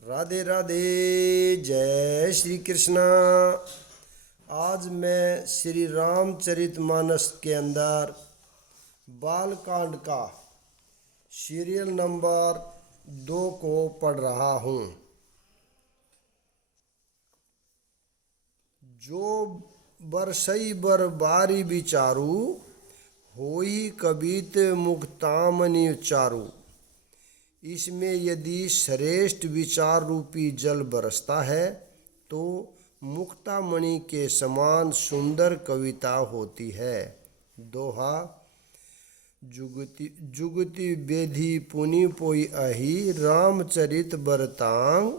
राधे राधे। जय श्री कृष्णा। आज मैं श्री रामचरितमानस के अंदर बालकांड का सीरियल नंबर 2 को पढ़ रहा हूँ। जो बरसई बर बारी विचारू, होई कबीत मुक्तामणि चारू। इसमें यदि श्रेष्ठ विचार रूपी जल बरसता है तो मुक्तामणि के समान सुंदर कविता होती है। दोहा। जुगति जुगति बेधी पुनि पोई अहि, रामचरित बरतांग।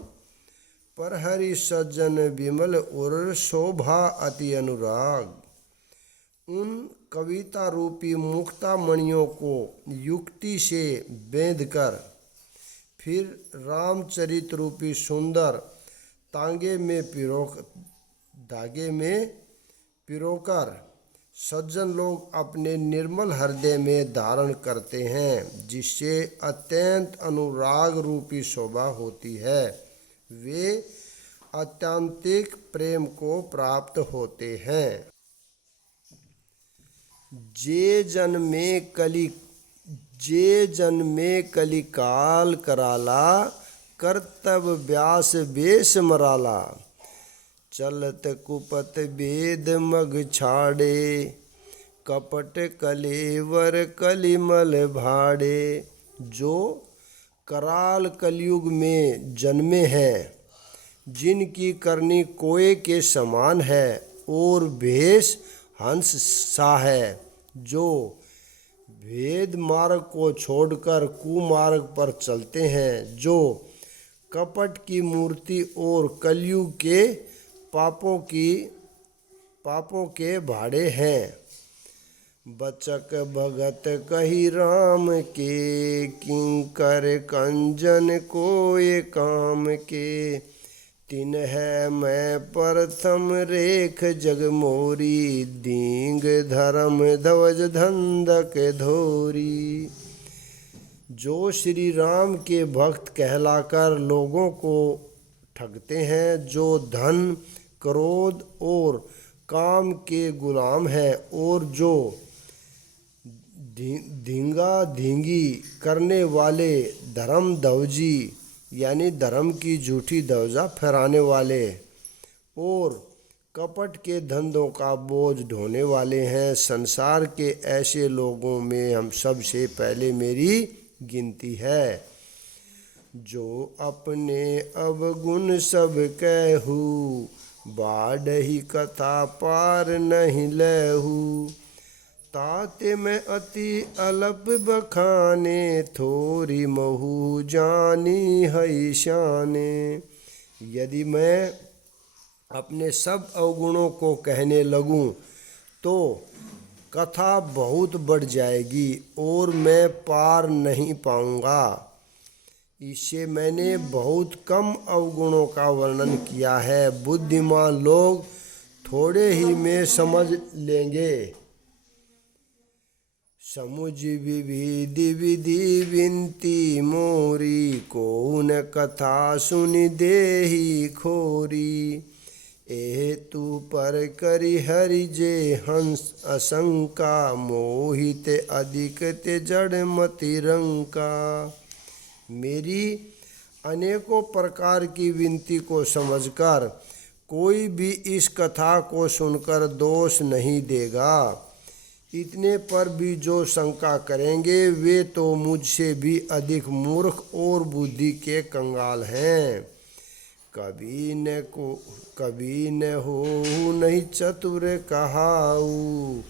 पर हरि सज्जन विमल उर, शोभा अति अनुराग। उन कविता रूपी मुक्तामणियों को युक्ति से बेंधकर फिर रामचरित रूपी सुंदर धागे में पिरोकर सज्जन लोग अपने निर्मल हृदय में धारण करते हैं, जिससे अत्यंत अनुराग रूपी शोभा होती है। वे आत्यंतिक प्रेम को प्राप्त होते हैं। जे जन्मे कलिकाल कराला, कर्तव व्यास बेस मराला। चलत कुपत वेद मग छाड़े, कपट कलेवर कलिमल भाड़े। जो कराल कलयुग में जन्मे हैं, जिनकी करनी कोए के समान है और भेष हंस सा है, जो भेद मार्ग को छोड़कर कुमार्ग पर चलते हैं, जो कपट की मूर्ति और कलयुग के पापों के भाड़े हैं। बचक भगत कही राम के, किंकर कंजन कोय काम के। तिन है मैं प्रथम रेख जग मोरी, दींग धर्म ध्वज धंधक धोरी। जो श्री राम के भक्त कहलाकर लोगों को ठगते हैं, जो धन क्रोध और काम के गुलाम है, और जो धींगा धींगी करने वाले धर्म ध्वजी यानी धर्म की झूठी ध्वजा फहराने वाले और कपट के धंधों का बोझ ढोने वाले हैं। संसार के ऐसे लोगों में हम सबसे पहले मेरी गिनती है। जो अपने अवगुण सब कहू, बाढ़ही कथा पार नहीं लहू। ताते मैं अति अलप बखाने, थोरी महू जानी है शाने। यदि मैं अपने सब अवगुणों को कहने लगूं तो कथा बहुत बढ़ जाएगी और मैं पार नहीं पाऊंगा। इससे मैंने बहुत कम अवगुणों का वर्णन किया है। बुद्धिमान लोग थोड़े ही में समझ लेंगे। समुझ विधि विधि विनती मोरी, कौन कथा सुनि देहि खोरी। एह तू पर करि हरि जे हंस असंका, मोहित अधिक ते जड़ मति रंका। मेरी अनेकों प्रकार की विनती को समझकर कोई भी इस कथा को सुनकर दोष नहीं देगा। इतने पर भी जो शंका करेंगे वे तो मुझसे भी अधिक मूर्ख और बुद्धि के कंगाल हैं। कभी न हो नहीं चतुर कहाऊ,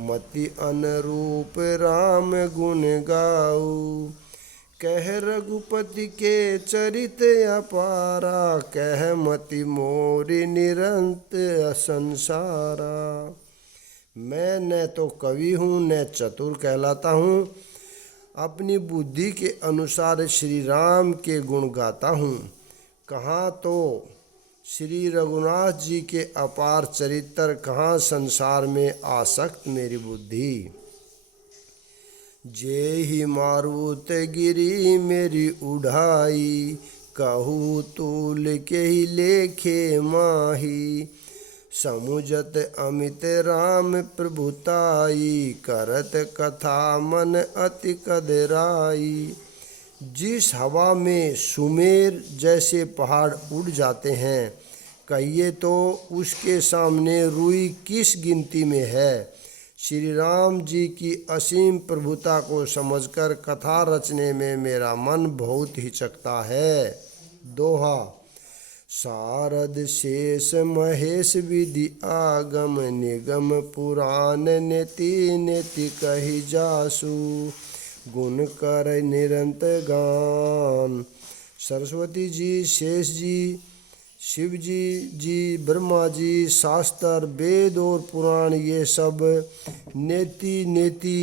मति अनुरूप राम गुण गाऊ। कह रघुपति के चरित अपारा, कह मति मोरी निरंतर संसारा। मैं न तो कवि हूँ न चतुर कहलाता हूँ, अपनी बुद्धि के अनुसार श्री राम के गुण गाता हूँ। कहाँ तो श्री रघुनाथ जी के अपार चरित्र, कहाँ संसार में आसक्त मेरी बुद्धि। जेहि मारुत गिरी मेरी उड़ाई, कहू तूल के ही लेखे माही। समुझत अमित राम प्रभुताई, करत कथा मन अति कदराई। जिस हवा में सुमेर जैसे पहाड़ उड़ जाते हैं, कहिए तो उसके सामने रुई किस गिनती में है। श्री राम जी की असीम प्रभुता को समझकर कथा रचने में मेरा मन बहुत हिचकता है। दोहा। शारद शेष महेश विधि आगम, निगम पुराण नेति नेति कही जासु। गुण कर निरंतर गान। सरस्वती जी, शेष जी, शिव जी, ब्रह्मा जी, शास्त्र, वेद और पुराण ये सब नेति नेति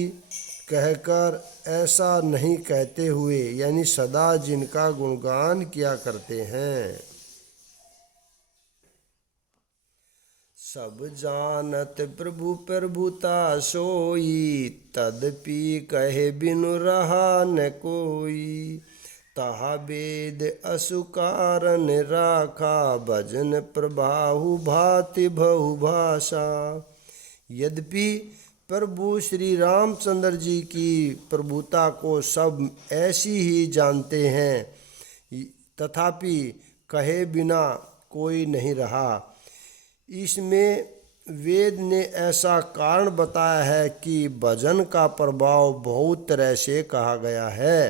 कहकर ऐसा नहीं कहते हुए, यानी सदा जिनका गुणगान किया करते हैं। सब जानत प्रभु प्रभुता सोई, तदपि कहे बिनु रहा न कोई। तहा वेद असुकारन राखा, भजन प्रभाहु भाति बहु भाषा। यद्यपि प्रभु श्री रामचंद्र जी की प्रभुता को सब ऐसी ही जानते हैं, तथापि कहे बिना कोई नहीं रहा। इसमें वेद ने ऐसा कारण बताया है कि भजन का प्रभाव बहुत तरह से कहा गया है।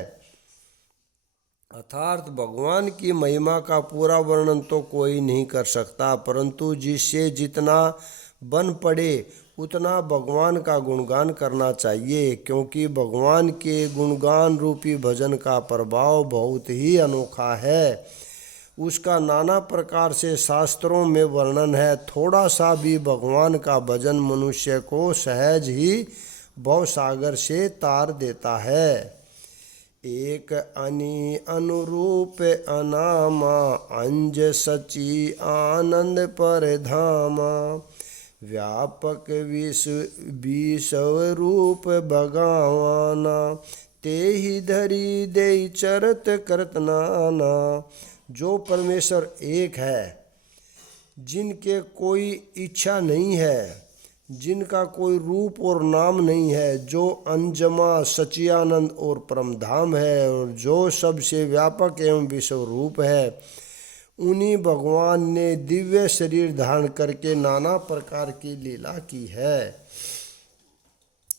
अर्थात भगवान की महिमा का पूरा वर्णन तो कोई नहीं कर सकता, परंतु जिससे जितना बन पड़े उतना भगवान का गुणगान करना चाहिए, क्योंकि भगवान के गुणगान रूपी भजन का प्रभाव बहुत ही अनोखा है। उसका नाना प्रकार से शास्त्रों में वर्णन है। थोड़ा सा भी भगवान का भजन मनुष्य को सहज ही भवसागर से तार देता है। एक अनि अनुरूप अनामा, अंज सची आनंद पर धामा। व्यापक विश्व रूप भगवाना, ते ही धरी दे चरत करत नाना। जो परमेश्वर एक है, जिनके कोई इच्छा नहीं है, जिनका कोई रूप और नाम नहीं है, जो अंजमा सचियानंद और परमधाम है, और जो सबसे व्यापक एवं विश्व रूप है, उन्हीं भगवान ने दिव्य शरीर धारण करके नाना प्रकार की लीला की है।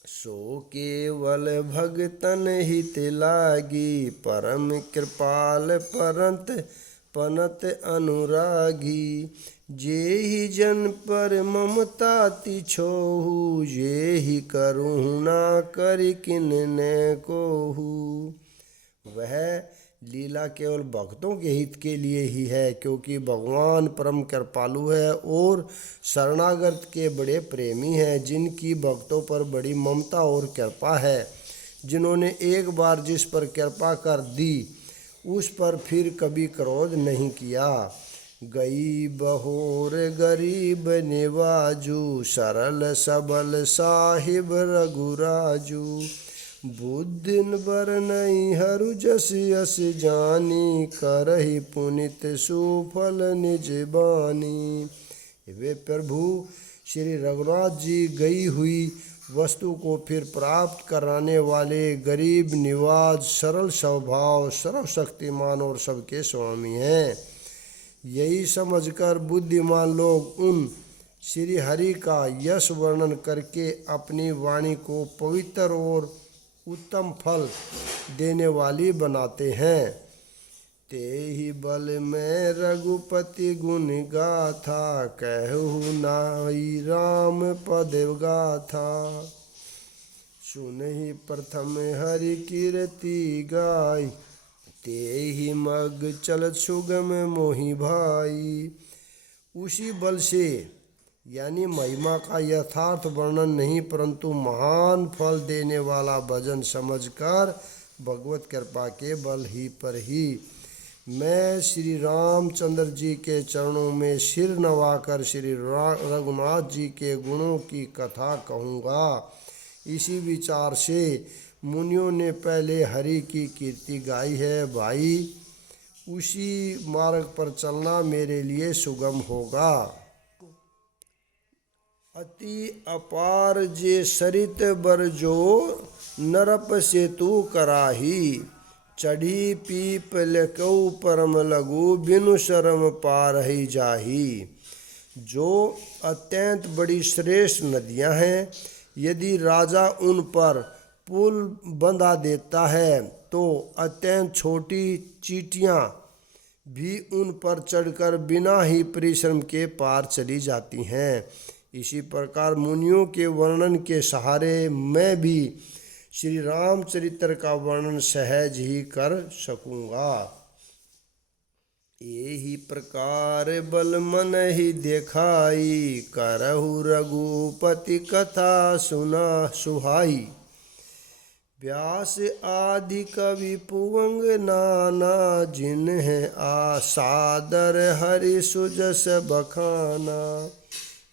सो केवल भगतन हित लागी, परम कृपाल परंत पनत अनुरागी। जेहि जन पर ममता तिछोहु, जेहि करुणा करि किन्ने कोहु। वह लीला केवल भक्तों के हित के लिए ही है, क्योंकि भगवान परम कृपालु है और शरणागत के बड़े प्रेमी हैं, जिनकी भक्तों पर बड़ी ममता और कृपा है। जिन्होंने एक बार जिस पर कृपा कर दी, उस पर फिर कभी क्रोध नहीं किया। गई बहोर गरीब निवाजू, सरल सबल साहिब रघुराजू। बुद्धिन बर नहीं हरु जस यस जानी, करहि पुनित सुफल निज बानी। वे प्रभु श्री रघुनाथ जी गई हुई वस्तु को फिर प्राप्त कराने वाले, गरीब निवाज, सरल स्वभाव, सर्वशक्तिमान और सबके स्वामी हैं। यही समझकर बुद्धिमान लोग उन श्री हरि का यश वर्णन करके अपनी वाणी को पवित्र और उत्तम फल देने वाली बनाते हैं। ते ही बल में रघुपति गुण गाथा, कहु नाई राम पद गाथा। सुन ही प्रथम हरि कीर्ति गाय, ते ही मग चलत सुगम मोहि भाई। उसी बल से, यानी महिमा का यथार्थ वर्णन नहीं, परंतु महान फल देने वाला भजन समझकर भगवत कृपा के बल ही पर ही मैं श्री रामचंद्र जी के चरणों में सिर नवाकर श्री रघुनाथ जी के गुणों की कथा कहूँगा। इसी विचार से मुनियों ने पहले हरि की कीर्ति गाई है। भाई, उसी मार्ग पर चलना मेरे लिए सुगम होगा। अति अपार जे सरित बर जो नरप सेतु कराही, चढ़ी पीप लकऊ परम लघु बिनु शरम पार ही जाही। जो अत्यंत बड़ी श्रेष्ठ नदियां हैं, यदि राजा उन पर पुल बंधा देता है तो अत्यंत छोटी चींटियां भी उन पर चढ़कर बिना ही परिश्रम के पार चली जाती हैं। इसी प्रकार मुनियों के वर्णन के सहारे मैं भी श्री रामचरित्र का वर्णन सहज ही कर सकूँगा। यही प्रकार बल मन ही देखाई, करहु रघुपति कथा सुना सुहाई। व्यास आदि कवि पुवंग नाना, जिन्हें आसादर हरि सुजस बखाना।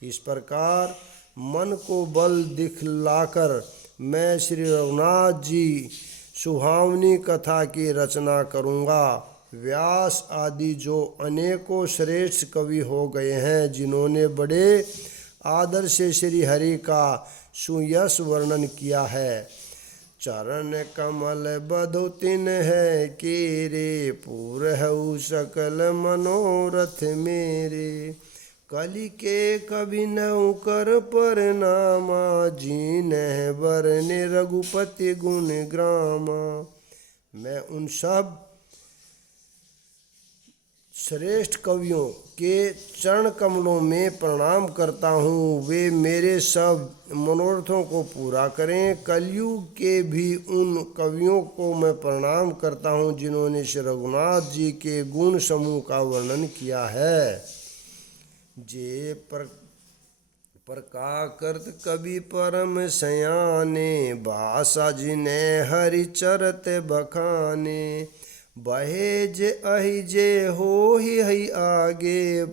इस प्रकार मन को बल दिखलाकर मैं श्री रघुनाथ जी सुहावनी कथा की रचना करूँगा। व्यास आदि जो अनेकों श्रेष्ठ कवि हो गए हैं, जिन्होंने बड़े आदर से श्री हरि का सुयश वर्णन किया है। चरण कमल बधु तिन है केरे, पूरहु सकल मनोरथ मेरे। कलि के कवि नौ कर परनामा, जिन्ह बरने रघुपति गुण ग्रामा। मैं उन सब श्रेष्ठ कवियों के चरण कमलों में प्रणाम करता हूँ, वे मेरे सब मनोरथों को पूरा करें। कलयुग के भी उन कवियों को मैं प्रणाम करता हूँ, जिन्होंने श्री रघुनाथ जी के गुण समूह का वर्णन किया है। जे प्रकाकृत कवि परम सयाने, भाषा जिन्हें हरि चरत बखाने। बहे जे अहि जे हो ही आगे,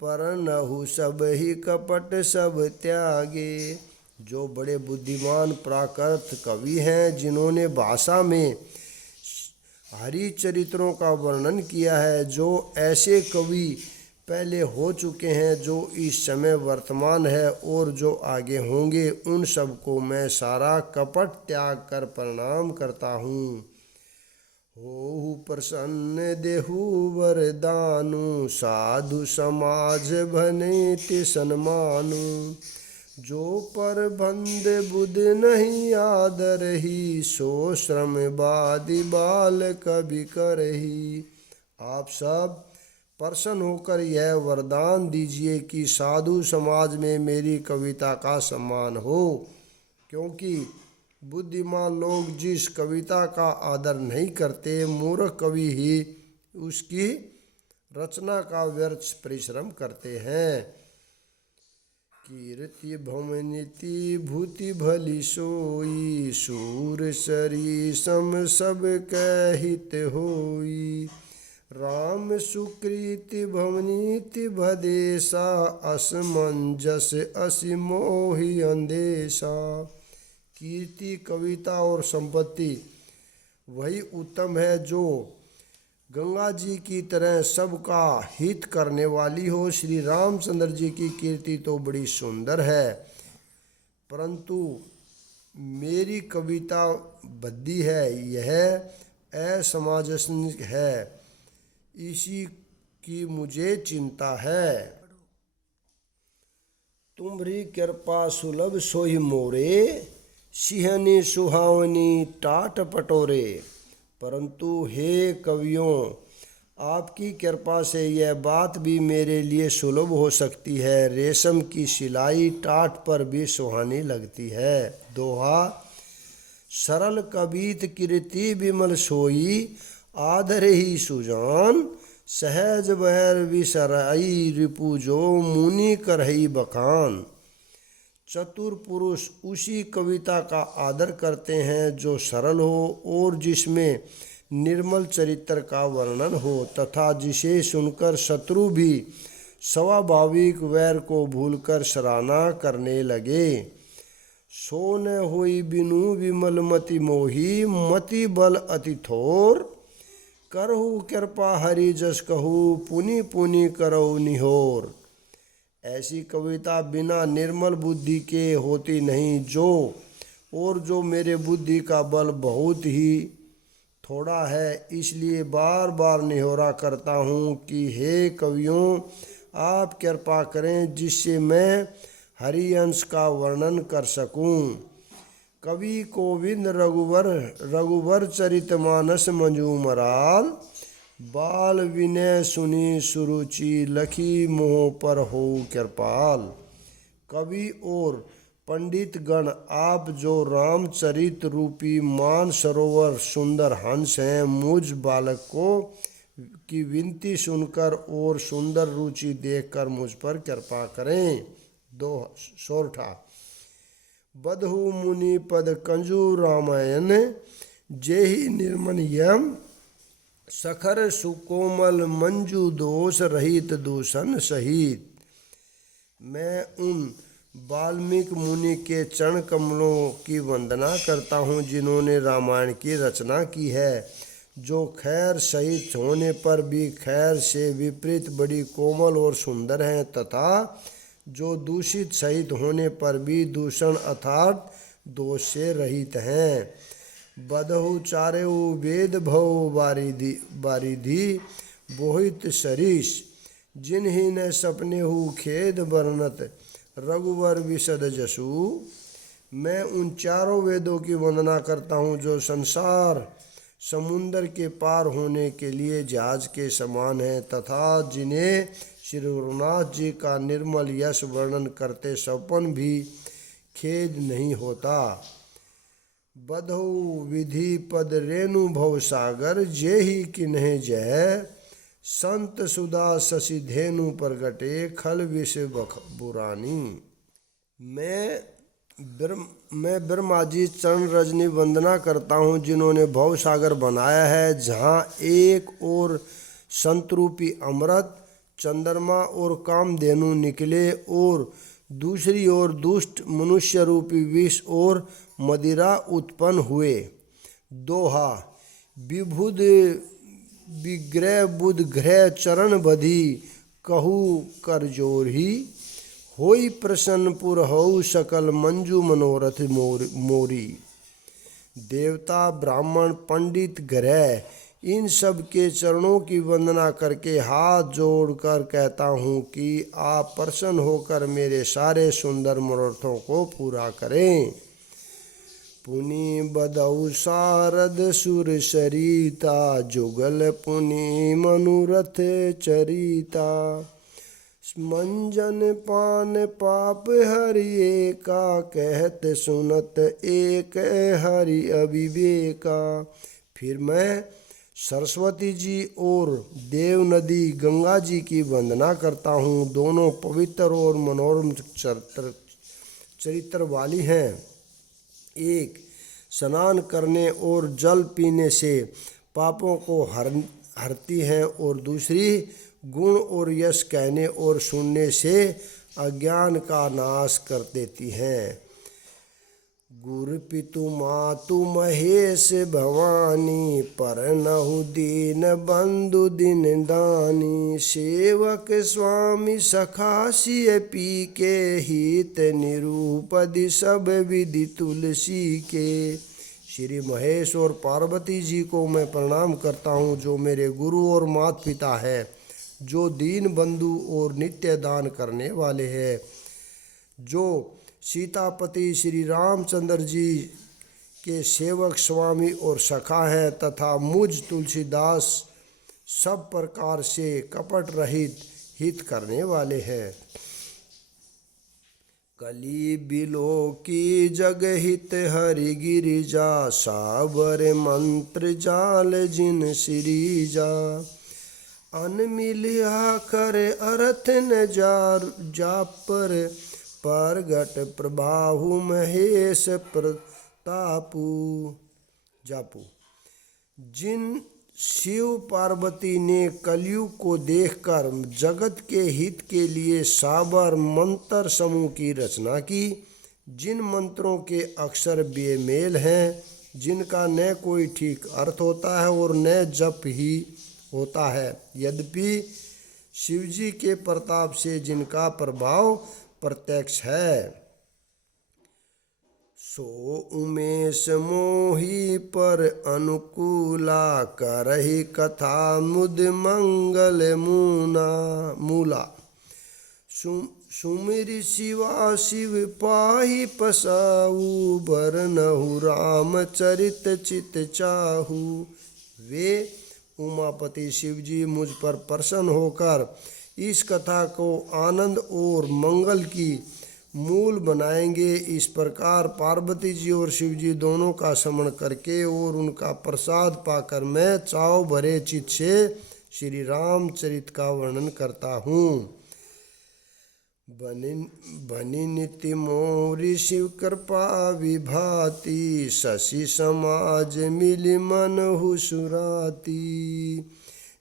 परनहु सब ही कपट सब त्यागे। जो बड़े बुद्धिमान प्राकृत कवि हैं, जिन्होंने भाषा में हरि चरित्रों का वर्णन किया है, जो ऐसे कवि पहले हो चुके हैं, जो इस समय वर्तमान है और जो आगे होंगे, उन सबको मैं सारा कपट त्याग कर प्रणाम करता हूँ। होहु प्रसन्न देहु वरदानु, साधु समाज भनेति सन्मानु। जो पर बंद बुध नहीं आदर ही, सो श्रम बादि बाल कवि करही। आप सब प्रसन्न होकर यह वरदान दीजिए कि साधु समाज में मेरी कविता का सम्मान हो, क्योंकि बुद्धिमान लोग जिस कविता का आदर नहीं करते, मूर्ख कवि ही उसकी रचना का व्यर्थ परिश्रम करते हैं। कीर्ति भवनीति भूति भली सोई, सूर सरी सम सब कहित होई। राम सुकृति भवनीति भदेशा, असमंजस असि मोहि अंदेशा। कीर्ति, कविता और संपत्ति वही उत्तम है जो गंगा जी की तरह सबका हित करने वाली हो। श्री रामचंद्र जी की कीर्ति तो बड़ी सुंदर है, परंतु मेरी कविता भद्दी है, यह असमंजस है, इसी की मुझे चिंता है। तुम्हारी कृपा सुलभ सोहि मोरे, सिंहनी सुहावनी टाट पटोरे। परंतु हे कवियों, आपकी कृपा से यह बात भी मेरे लिए सुलभ हो सकती है। रेशम की सिलाई टाट पर भी सुहानी लगती है। दोहा। सरल कबीत कीर्ति विमल सोई, आदर ही सुजान। सहज बहर विसराई, रिपु जो मुनि करही बखान। चतुर पुरुष उसी कविता का आदर करते हैं जो सरल हो और जिसमें निर्मल चरित्र का वर्णन हो, तथा जिसे सुनकर शत्रु भी स्वाभाविक वैर को भूलकर सराहना करने लगे। सो न होई बिनु विमल मति मोही, मति बल अति थोर। करहु कृपा हरि जस कहू, पुनि पुनि करहु निहोर। ऐसी कविता बिना निर्मल बुद्धि के होती नहीं, जो मेरे बुद्धि का बल बहुत ही थोड़ा है, इसलिए बार बार निहोरा करता हूँ कि हे कवियों, आप कृपा करें जिससे मैं हरिवंश का वर्णन कर सकूं। कवि गोविंद रघुवर चरितमानस मंजूमराल, बाल विनय सुनी सुरुचि, लखी मोह पर हो कृपाल। कवि और पंडित गण, आप जो रामचरित रूपी मान सरोवर सुंदर हंस हैं, मुझ बालक को की विनती सुनकर और सुंदर रुचि देखकर मुझ पर कृपा करें। दो सोरठा। बधु मुनि पद कंजू रामायण, जेहि निर्मल यम सखर सुकोमल, मंजू दोष रहित दूषण सहित। मैं उन वाल्मीकि मुनि के चरण कमलों की वंदना करता हूँ जिन्होंने रामायण की रचना की है, जो खैर सहित होने पर भी खैर से विपरीत बड़ी कोमल और सुंदर हैं, तथा जो दूषित सहित होने पर भी दूषण अर्थात दोष से रहित हैं। बधहु चारेऊ वेद भव बारिधि, बोहित सरीस, जिन्हीं ने सपने हु खेद बरनत, रघुवर विशद जसु। मैं उन चारों वेदों की वंदना करता हूँ जो संसार समुंदर के पार होने के लिए जहाज के समान है, तथा जिन्हें श्री रघुनाथ जी का निर्मल यश वर्णन करते सपन भी खेद नहीं होता। बधौ विधि पद रेणु भव सागर, जेहि किन्हे जय, संत सुधा शशि धेनु प्रगटे, खल विष बुरानी। मैं ब्रह्मा जी चरण रजनी वंदना करता हूँ जिन्होंने भव सागर बनाया है, जहाँ एक और संतरूपी अमृत, चंद्रमा और कामधेनु निकले और दूसरी ओर दुष्ट मनुष्य रूपी विष और मदिरा उत्पन्न हुए। दोहा। विबुध विग्रह बुध ग्रह चरण बधी, कहू कर जोरही, होई प्रसन्न पुर हऊ सकल मंजू मनोरथ मोरी। देवता ब्राह्मण पंडित ग्रह, इन सब के चरणों की वंदना करके हाथ जोड़कर कहता हूँ कि आप प्रसन्न होकर मेरे सारे सुंदर मनोरथों को पूरा करें। पुनि बदऊ सारद सुर सरिता, जुगल पुनि मनोरथ चरिता, मंजन पान पाप हरि एका, कहत सुनत एक हरि अविवेका। फिर मैं सरस्वती जी और देव नदी गंगा जी की वंदना करता हूँ, दोनों पवित्र और मनोरम चरित्र वाली हैं। एक, स्नान करने और जल पीने से पापों को हरती हैं, और दूसरी, गुण और यश कहने और सुनने से अज्ञान का नाश कर देती हैं। गुरु पितु मातु महेश भवानी, परनहु दीन बंधु दिन दानी, सेवक स्वामी सखा सिय पी के, हित निरूपधि सब विधि तुलसी के। श्री महेश और पार्वती जी को मैं प्रणाम करता हूँ, जो मेरे गुरु और माता पिता हैं, जो दीन बंधु और नित्य दान करने वाले हैं, जो सीतापति श्री रामचंद्र जी के सेवक स्वामी और सखा हैं, तथा मुझ तुलसीदास सब प्रकार से कपट रहित हित करने वाले हैं। कली बिलो की जग हित हरि गिरिजा, सावर मंत्र जाल जिन सिरिजा, अनमिल आकर अर्थ न जापर, परगट प्रभाहु महेश प्रतापु जापू। जिन शिव पार्वती ने कलयुग को देखकर जगत के हित के लिए साबर मंत्र समूह की रचना की, जिन मंत्रों के अक्षर बेमेल हैं जिनका न कोई ठीक अर्थ होता है और न जप ही होता है। यद्यपि शिवजी के प्रताप से जिनका प्रभाव प्रत्यक्ष है, सो उमेश मोही पर अनुकूला, करहि कथा मुद मंगल मूला। सुमिरि शिवा शिव पाहि पसाऊ, बरनहु राम चरित चित चाहू। वे उमापति शिवजी मुझ पर प्रसन्न होकर इस कथा को आनंद और मंगल की मूल बनाएंगे। इस प्रकार पार्वती जी और शिवजी दोनों का स्मरण करके और उनका प्रसाद पाकर मैं चाव भरे चित्त से श्री रामचरित का वर्णन करता हूँ। बनी नित्य मोरी शिव कृपा विभाति, शशि समाज मिलि मनहु सुराती।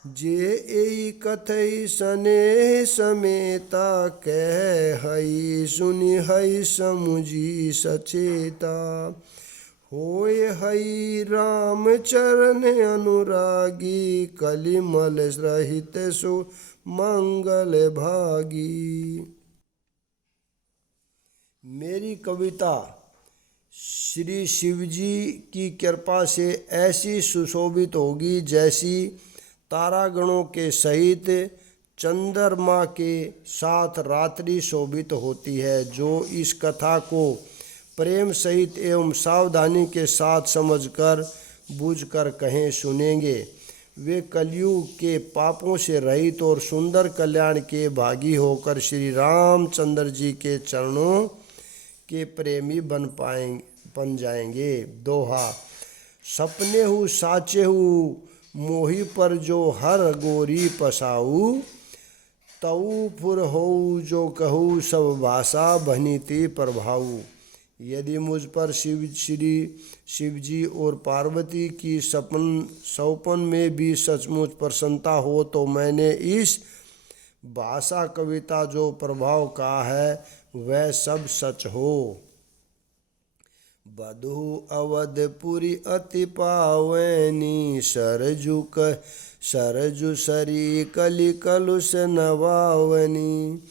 जे एई कथई सनेह समेता, कह हई सुनि हई समुझी सचेता। होय हई राम चरण अनुरागी, कलिमल रहित सो मंगल भागी। मेरी कविता श्री शिवजी की कृपा से ऐसी सुशोभित होगी जैसी तारागणों के सहित चंद्रमा के साथ रात्रि शोभित होती है। जो इस कथा को प्रेम सहित एवं सावधानी के साथ समझकर बूझकर कहें सुनेंगे, वे कलयुग के पापों से रहित और सुंदर कल्याण के भागी होकर श्री रामचंद्र जी के चरणों के प्रेमी बन जाएंगे। दोहा। सपने हु साचे हु, मोही पर जो हर गोरी पसाऊ। तऊ फुर हो जो कहू, सब भाषा भनीति प्रभाऊ। यदि मुझ पर श्री शिवजी और पार्वती की सौपन में भी सचमुच प्रसन्नता हो, तो मैंने इस भाषा कविता जो प्रभाव कहा है वह सब सच हो। बधु अवधपुरी अति पावनी, सरजु सरी कलि कलुष नवावनी।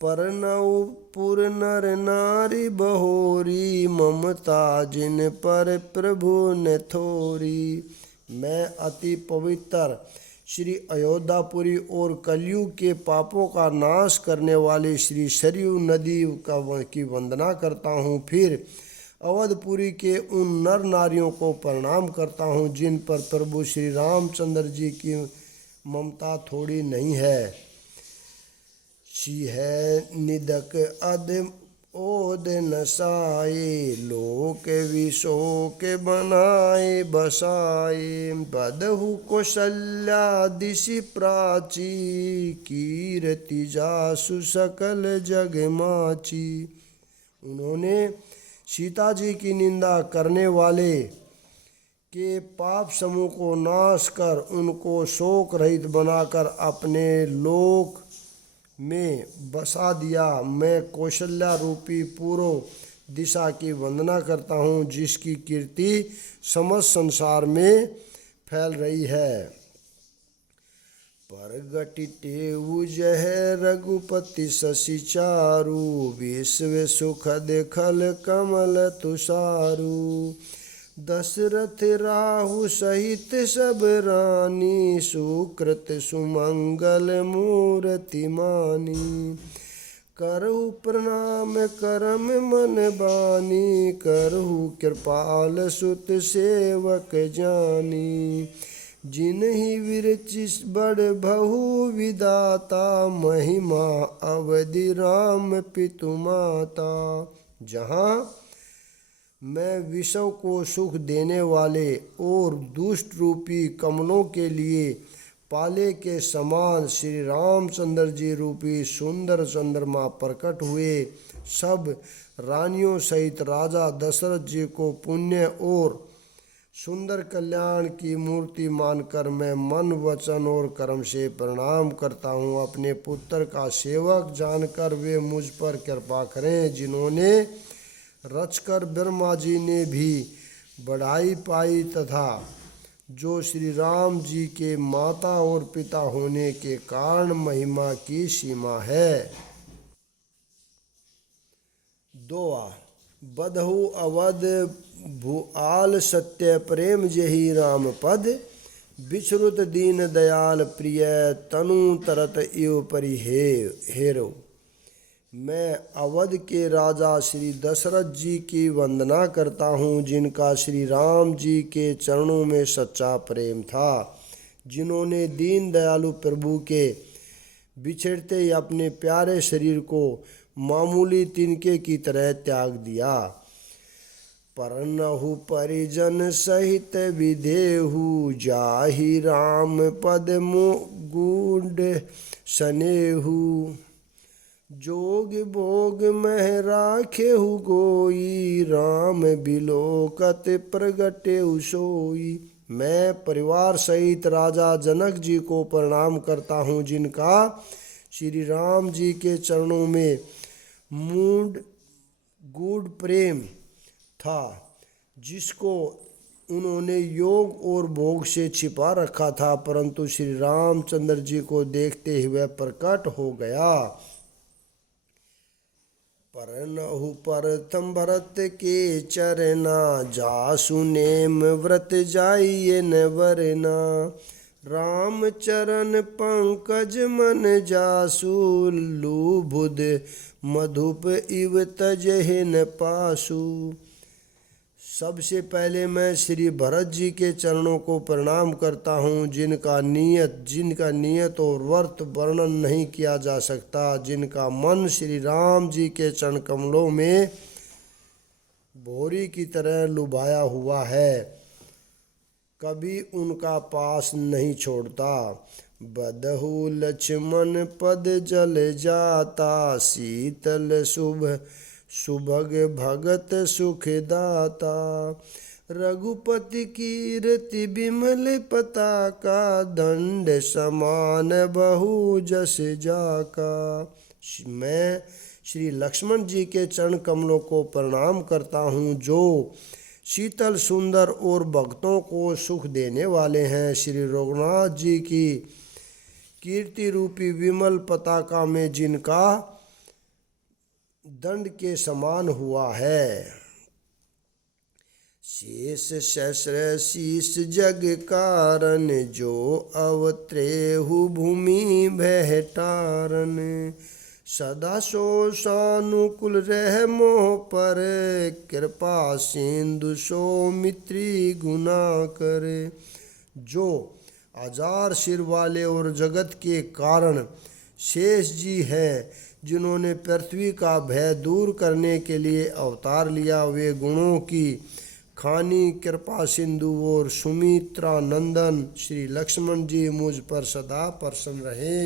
परनऊ पुर नर नारी बहोरी, ममता जिन पर प्रभु ने थोरी। मैं अति पवित्र श्री अयोध्यापुरी और कलयुग के पापों का नाश करने वाले श्री सरयू नदी की वंदना करता हूँ। फिर अवधपुरी के उन नर नारियों को प्रणाम करता हूँ जिन पर प्रभु श्री रामचंद्र जी की ममता थोड़ी नहीं है। है निदक अध ओद नसाए, लोक विशोक बनाए बसाए। बधहु कौशल्या दिशि प्राची, कीर्ति जासु सकल जग माची। उन्होंने सीता जी की निंदा करने वाले के पाप समूह को नाश कर उनको शोक रहित बनाकर अपने लोक में बसा दिया। मैं कौशल्या रूपी पूर्व दिशा की वंदना करता हूँ जिसकी कीर्ति समस्त संसार में फैल रही है। परगटिते उजह रघुपति शशि चारु, विश्व सुखद खल कमल तुषारु। दशरथ राहु सहित सब रानी, सुकृत सुमंगल मूर्ति मानी। करहु प्रणाम करम मन बानी, करहु कृपाल सुत सेवक जानी। जिन्हि विरचिस बड़ बहु विदाता, महिमा अवधि राम पितु माता। जहाँ मैं विषव को सुख देने वाले और दुष्ट रूपी कमलों के लिए पाले के समान श्री रामचंद्र जी रूपी सुंदर चंद्रमा प्रकट हुए, सब रानियों सहित राजा दशरथ जी को पुण्य और सुंदर कल्याण की मूर्ति मानकर मैं मन वचन और कर्म से प्रणाम करता हूँ। अपने पुत्र का सेवक जानकर वे मुझ पर कृपा करें, जिन्होंने रचकर ब्रह्मा जी ने भी बढ़ाई पाई तथा जो श्री राम जी के माता और पिता होने के कारण महिमा की सीमा है। दोआ बधहु अवध भूआल सत्य प्रेम जही राम पद विश्रुत दीन दयाल प्रिय तनु तरत इव परि हेरो। मैं अवध के राजा श्री दशरथ जी की वंदना करता हूँ, जिनका श्री राम जी के चरणों में सच्चा प्रेम था, जिन्होंने दीन दयालु प्रभु के बिछड़ते ही अपने प्यारे शरीर को मामूली तिनके की तरह त्याग दिया। परनहु परिजन सहित विधेहु जाहि राम पद मुगुड सनेहु। जोग भोग मह राखेहु गोई राम बिलोकत प्रगटेहु सोई। मैं परिवार सहित राजा जनक जी को प्रणाम करता हूँ, जिनका श्री राम जी के चरणों में गूढ़ प्रेम था, जिसको उन्होंने योग और भोग से छिपा रखा था, परंतु श्री रामचंद्र जी को देखते हुए प्रकट हो गया। परनहु प्रथम भरत के चरना जासु नेम व्रत जाइए न वरना। राम चरण पंकज मन जासु लुबुध मधुप इव तजहि न पासु। सबसे पहले मैं श्री भरत जी के चरणों को प्रणाम करता हूँ, जिनका नियत और वर्त वर्णन नहीं किया जा सकता, जिनका मन श्री राम जी के चरण कमलों में भौरी की तरह लुभाया हुआ है, कभी उनका पास नहीं छोड़ता। बधहु लक्ष्मण पद जल जाता शीतल सुभग भगत सुखदाता। रघुपति कीर्ति विमल पताका दंड समान बहु जस जाका। मैं श्री लक्ष्मण जी के चरण कमलों को प्रणाम करता हूँ, जो शीतल सुंदर और भक्तों को सुख देने वाले हैं। श्री रघुनाथ जी की कीर्ति रूपी विमल पताका में जिनका दंड के समान हुआ है। शेष शस्त्र शीस जग कारण जो अवत्रेहु भूमि भहटारन। सदा सो सानुकूल रह मोह पर कृपा सिंधु सो मित्री गुना करे। जो हजार सिर वाले और जगत के कारण शेष जी हैं, जिन्होंने पृथ्वी का भय दूर करने के लिए अवतार लिया, वे गुणों की खानी कृपा सिंधु और सुमित्रा नंदन श्री लक्ष्मण जी मुझ पर सदा प्रसन्न रहे।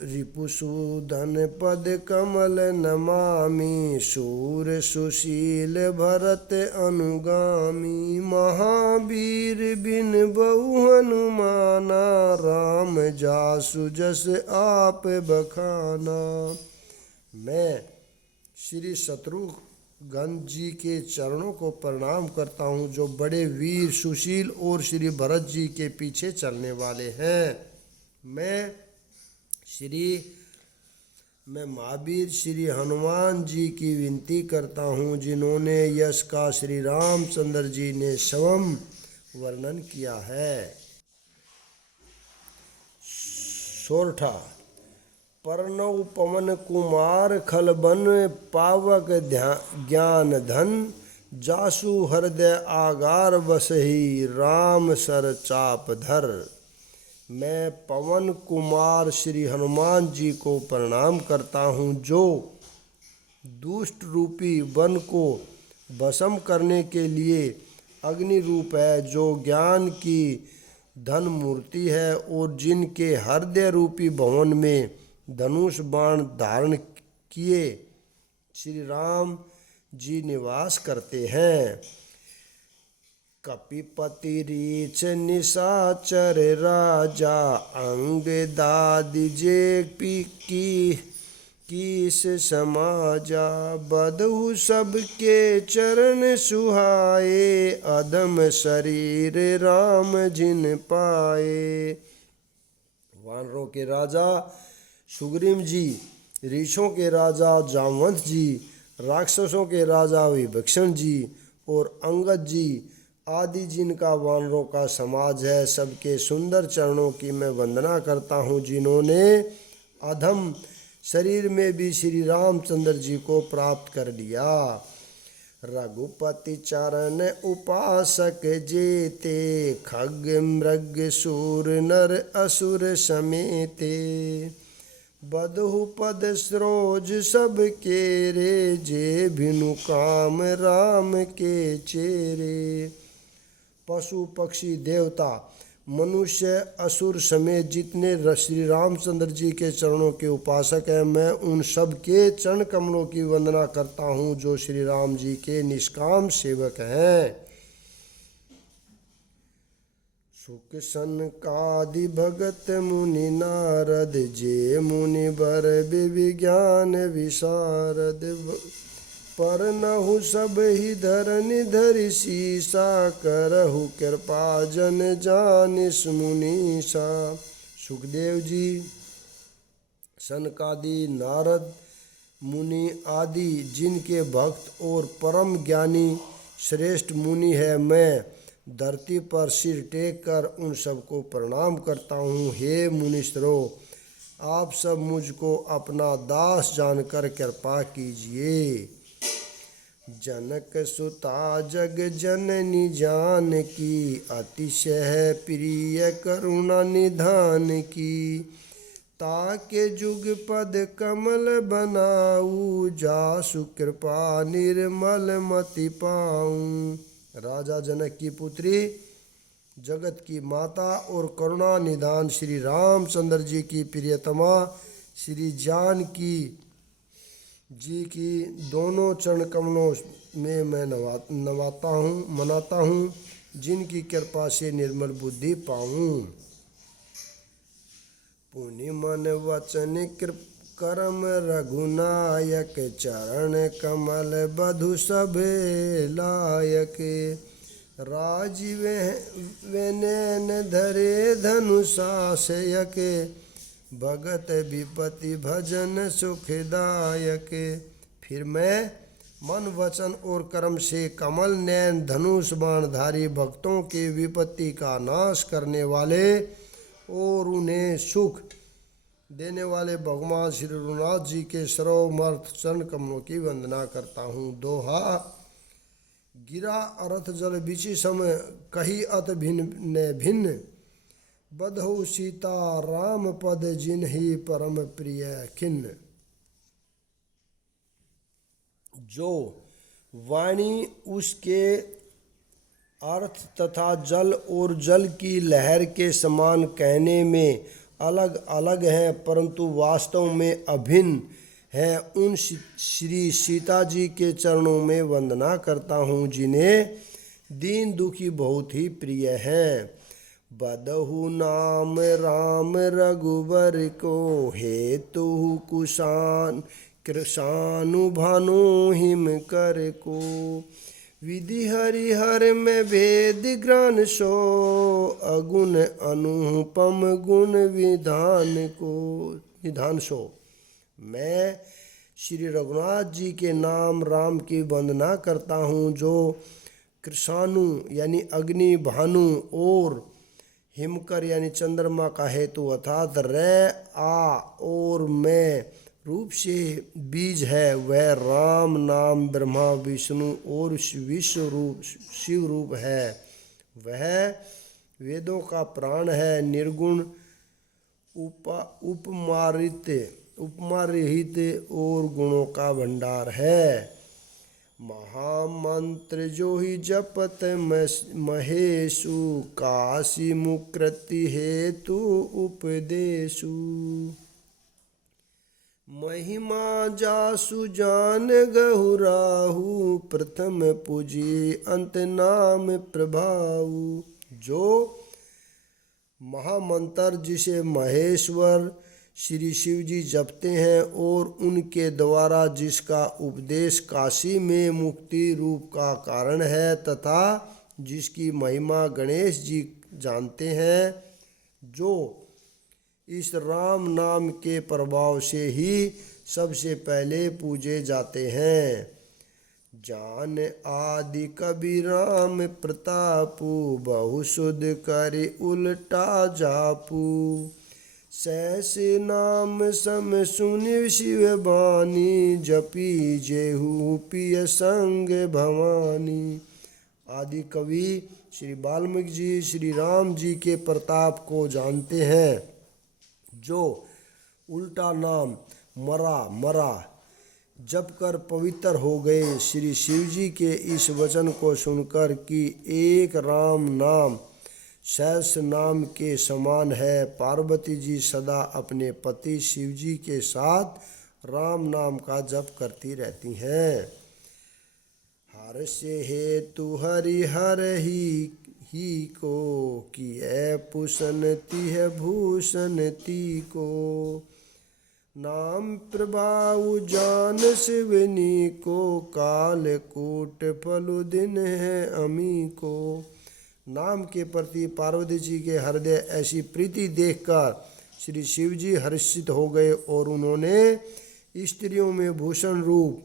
रिपुसूदन पद कमल नमामि शूर सुशील भरत अनुगामी। महावीर बिन बहु हनुमाना राम जासु जस आप बखाना। मैं श्री शत्रुघ्न जी के चरणों को प्रणाम करता हूँ, जो बड़े वीर सुशील और श्री भरत जी के पीछे चलने वाले हैं। मैं महावीर श्री हनुमान जी की विनती करता हूँ, जिन्होंने यश का श्री रामचंद्र जी ने स्वयं वर्णन किया है। सोरठा परनौ पवन कुमार खलबन पावक ज्ञान धन। जासु हृदय आगार बसही राम सर चाप धर। मैं पवन कुमार श्री हनुमान जी को प्रणाम करता हूँ, जो दुष्ट रूपी वन को भस्म करने के लिए अग्नि रूप है, जो ज्ञान की धन मूर्ति है और जिनके हृदय रूपी भवन में धनुष बाण धारण किए श्री राम जी निवास करते हैं। कपिपति रीछ निशाचर राजा अंग दादि जे की कीस समाजा बधु सबके चरण सुहाए, अधम शरीर राम जिन पाए। वानरों के राजा सुग्रीव जी, ऋषों के राजा जामवंत जी, राक्षसों के राजा विभीषण जी और अंगद जी आदि जिनका वानरों का समाज है, सबके सुंदर चरणों की मैं वंदना करता हूँ, जिन्होंने अधम शरीर में भी श्री रामचंद्र जी को प्राप्त कर लिया। रघुपति चरण उपासक जेते, खग मृग सूर नर असुर समेते। बधु पद सरोज सब केरे, जे भिनु काम राम के चेरे। पशु पक्षी देवता मनुष्य असुर समेत जितने श्री रामचंद्र जी के चरणों के उपासक हैं, मैं उन सब के चरण कमलों की वंदना करता हूँ जो श्री राम जी के निष्काम सेवक हैं। सुख सनकादि भगत मुनि नारद, जे मुनि बर विज्ञान विशारद। पर नहु सब ही धरनि धरि सीसा, करहु कृपा जन जानिस मुनीसा। सुखदेव जी, सनकादि, नारद मुनि आदि जिनके भक्त और परम ज्ञानी श्रेष्ठ मुनि है, मैं धरती पर सिर टेक कर उन सबको प्रणाम करता हूँ। हे मुनीश्वरों, आप सब मुझको अपना दास जानकर कृपा कीजिए। जनक सुता जग जननी जानकी, अतिशय प्रिय करुणा निधान की। ताके जुग पद कमल बनाऊ, जासु कृपा निर्मल मति पाऊं। राजा जनक की पुत्री, जगत की माता और करुणा निधान श्री रामचंद्र जी की प्रियतमा श्री जानकी जी की दोनों चरण कमलों में मैं मनाता हूँ, जिनकी कृपा से निर्मल बुद्धि पाऊँ। पुनि मन वचन करम रघुनायक, चरण कमल बधु सभे लायक। राजीव नैन धरे धनुषाशयक, भगत विपति भजन सुखदायक। फिर मैं मन वचन और कर्म से कमल नैन धनुष बाणधारी भक्तों के विपत्ति का नाश करने वाले और उन्हें सुख देने वाले भगवान श्री रघुनाथ जी के सर्वमर्थ चरण कमलों की वंदना करता हूँ। दोहा। गिरा अर्थ जल बिची समय, कही अत भिन्न भिन्न। बधौ सीता राम पद, जिन्हि परम प्रिय खिन्न। जो वाणी उसके अर्थ तथा जल और जल की लहर के समान कहने में अलग अलग हैं, परंतु वास्तव में अभिन्न है, उन श्री सीता जी के चरणों में वंदना करता हूँ, जिन्हें दीन दुखी बहुत ही प्रिय हैं। बदहु नाम राम रघुबर को, हेतु कुशान कृषानु भानु हिम कर को। विधि हरिहर में भेद ग्रान सो, अगुण अनुपम गुण विधान सो। मैं श्री रघुनाथ जी के नाम राम की वंदना करता हूँ, जो कृषानु यानी अग्नि, भानु और हिमकर यानी चंद्रमा का हेतु अर्थात और मैं रूप से बीज है। वह राम नाम ब्रह्मा विष्णु और विश्व रूप शिव रूप है। वह वेदों का प्राण है, निर्गुण उपमा रहित और गुणों का भंडार है। महामंत्र जो ही जपत महेशु, काशी मुकृति हेतु उपदेशु। महिमा जासु जान गहुराहु, प्रथम पूजी अंत नाम प्रभाऊ। जो महामंत्र जिसे महेश्वर श्री शिव जी जपते हैं और उनके द्वारा जिसका उपदेश काशी में मुक्ति रूप का कारण है तथा जिसकी महिमा गणेश जी जानते हैं, जो इस राम नाम के प्रभाव से ही सबसे पहले पूजे जाते हैं। जान आदि कबीर राम प्रतापु, बहु सुध करे उल्टा जापू। सहस नाम सम सुनि शिव बानी, जपी जेहू पिय संग भवानी। आदि कवि श्री वाल्मीकि जी श्री राम जी के प्रताप को जानते हैं, जो उल्टा नाम मरा जप कर पवित्र हो गए। श्री शिव जी के इस वचन को सुनकर कि एक राम नाम सहस नाम के समान है, पार्वती जी सदा अपने पति शिव जी के साथ राम नाम का जप करती रहती हैं। हर से हेतु हरिहर ही को, किए पुसन तिह भूषण ती को। नाम प्रभाव जान शिवनी को, काल कूट फलु दिन है अमी को। नाम के प्रति पार्वती जी के हृदय ऐसी प्रीति देखकर श्री शिव जी हर्षित हो गए और उन्होंने स्त्रियों में भूषण रूप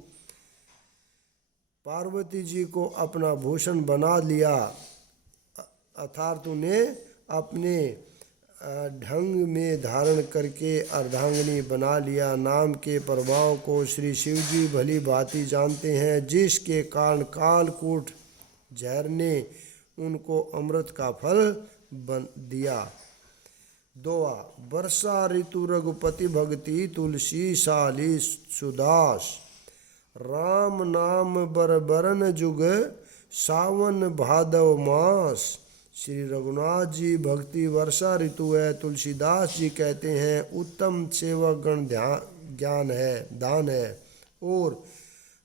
पार्वती जी को अपना भूषण बना लिया, अर्थात उन्हें अपने ढंग में धारण करके अर्धांगिनी बना लिया। नाम के प्रभाव को श्री शिव जी भली भांति जानते हैं, जिसके कारण कालकूट जहर ने उनको अमृत का फल बन दिया। दोआ वर्षा ऋतु रघुपति भक्ति, तुलसी साली सुदास। राम नाम बरबरन जुग, सावन भादव मास। श्री रघुनाथ जी भक्ति वर्षा ऋतु है, तुलसीदास जी कहते हैं उत्तम सेवक गण ज्ञान है दान है, और